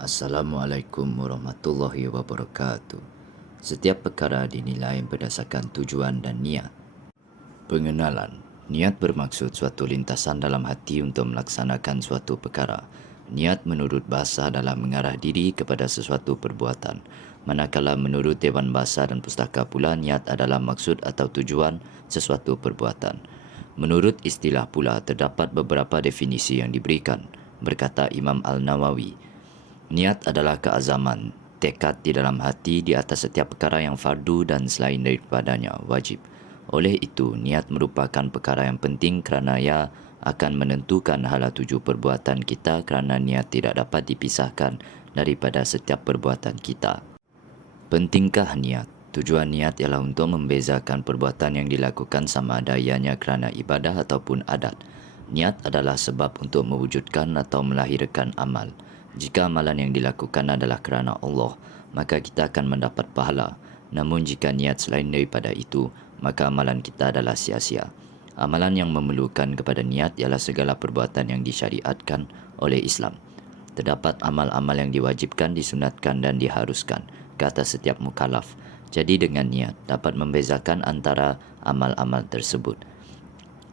Assalamualaikum warahmatullahi wabarakatuh. Setiap perkara dinilai berdasarkan tujuan dan niat. Pengenalan. Niat bermaksud suatu lintasan dalam hati untuk melaksanakan suatu perkara. Niat menurut bahasa adalah mengarah diri kepada sesuatu perbuatan. Manakala menurut Dewan Bahasa dan Pustaka pula, niat adalah maksud atau tujuan sesuatu perbuatan. Menurut istilah pula, terdapat beberapa definisi yang diberikan. Berkata Imam Al-Nawawi, niat adalah keazaman, tekad di dalam hati di atas setiap perkara yang fardu dan selain daripadanya wajib. Oleh itu, niat merupakan perkara yang penting kerana ia akan menentukan hala tuju perbuatan kita, kerana niat tidak dapat dipisahkan daripada setiap perbuatan kita. Pentingkah niat? Tujuan niat ialah untuk membezakan perbuatan yang dilakukan sama ada ianya kerana ibadah ataupun adat. Niat adalah sebab untuk mewujudkan atau melahirkan amal. Jika amalan yang dilakukan adalah kerana Allah, maka kita akan mendapat pahala. Namun jika niat selain daripada itu, maka amalan kita adalah sia-sia. Amalan yang memerlukan kepada niat ialah segala perbuatan yang disyariatkan oleh Islam. Terdapat amal-amal yang diwajibkan, disunatkan dan diharuskan ke atas setiap mukallaf. Jadi dengan niat dapat membezakan antara amal-amal tersebut.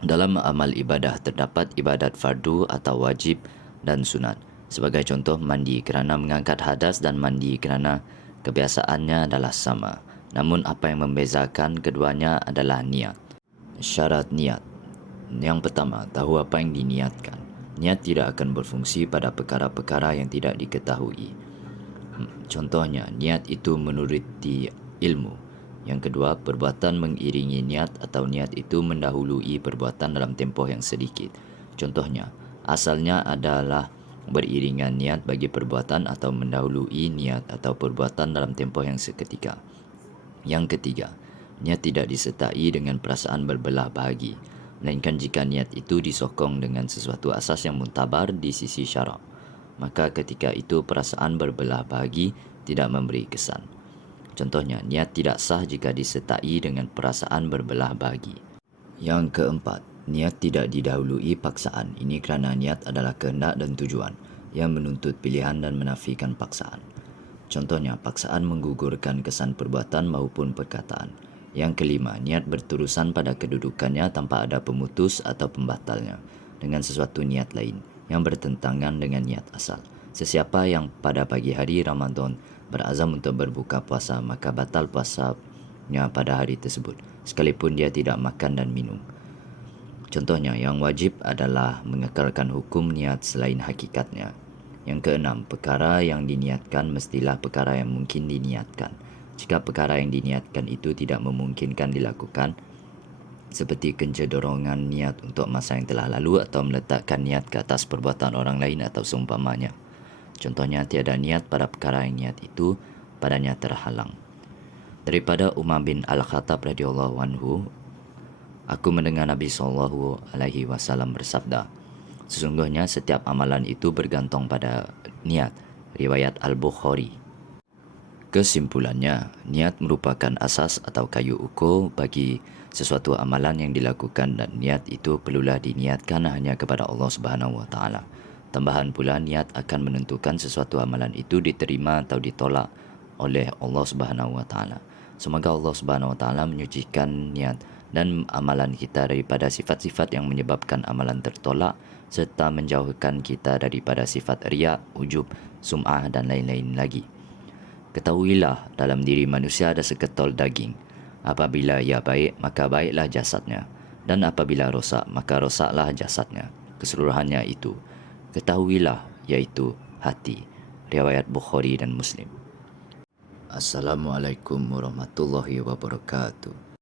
Dalam amal ibadah terdapat ibadat fardu atau wajib dan sunat. Sebagai contoh, mandi kerana mengangkat hadas dan mandi kerana kebiasaannya adalah sama. Namun apa yang membezakan keduanya adalah niat. Syarat niat. Yang pertama, tahu apa yang diniatkan. Niat tidak akan berfungsi pada perkara-perkara yang tidak diketahui. Contohnya, niat itu menuruti ilmu. Yang kedua, perbuatan mengiringi niat atau niat itu mendahului perbuatan dalam tempoh yang sedikit. Contohnya, asalnya adalah beriringan niat bagi perbuatan atau mendahului niat atau perbuatan dalam tempoh yang seketika. Yang ketiga, niat tidak disertai dengan perasaan berbelah bahagi, melainkan jika niat itu disokong dengan sesuatu asas yang muntabar di sisi syarak, maka ketika itu perasaan berbelah bahagi tidak memberi kesan. Contohnya, niat tidak sah jika disertai dengan perasaan berbelah bahagi. Yang keempat, niat tidak didahului paksaan. Ini kerana niat adalah kehendak dan tujuan yang menuntut pilihan dan menafikan paksaan. Contohnya, paksaan menggugurkan kesan perbuatan maupun perkataan. Yang kelima, niat berterusan pada kedudukannya tanpa ada pemutus atau pembatalnya dengan sesuatu niat lain yang bertentangan dengan niat asal. Sesiapa yang pada pagi hari Ramadan berazam untuk berbuka puasa, maka batal puasanya pada hari tersebut, sekalipun dia tidak makan dan minum. Contohnya, yang wajib adalah mengekalkan hukum niat selain hakikatnya. Yang keenam, perkara yang diniatkan mestilah perkara yang mungkin diniatkan. Jika perkara yang diniatkan itu tidak memungkinkan dilakukan, seperti kecenderungan niat untuk masa yang telah lalu atau meletakkan niat ke atas perbuatan orang lain atau seumpamanya. Contohnya, tiada niat pada perkara yang niat itu padanya terhalang. Daripada Umar bin Al-Khattab radhiyallahu anhu, aku mendengar Nabi SAW bersabda, sesungguhnya setiap amalan itu bergantung pada niat. Riwayat Al-Bukhari. Kesimpulannya, niat merupakan asas atau kayu ukur bagi sesuatu amalan yang dilakukan, dan niat itu perlulah diniatkan hanya kepada Allah Subhanahu Wa Taala. Tambahan pula, niat akan menentukan sesuatu amalan itu diterima atau ditolak oleh Allah Subhanahu Wa Taala. Semoga Allah Subhanahu Wa Taala menyucikan niat dan amalan kita daripada sifat-sifat yang menyebabkan amalan tertolak, serta menjauhkan kita daripada sifat riya, ujub, sum'ah dan lain-lain lagi. Ketahuilah, dalam diri manusia ada seketol daging. Apabila ia baik, maka baiklah jasadnya, dan apabila rosak, maka rosaklah jasadnya, keseluruhannya itu. Ketahuilah, yaitu hati. Riwayat Bukhari dan Muslim. Assalamualaikum warahmatullahi wabarakatuh.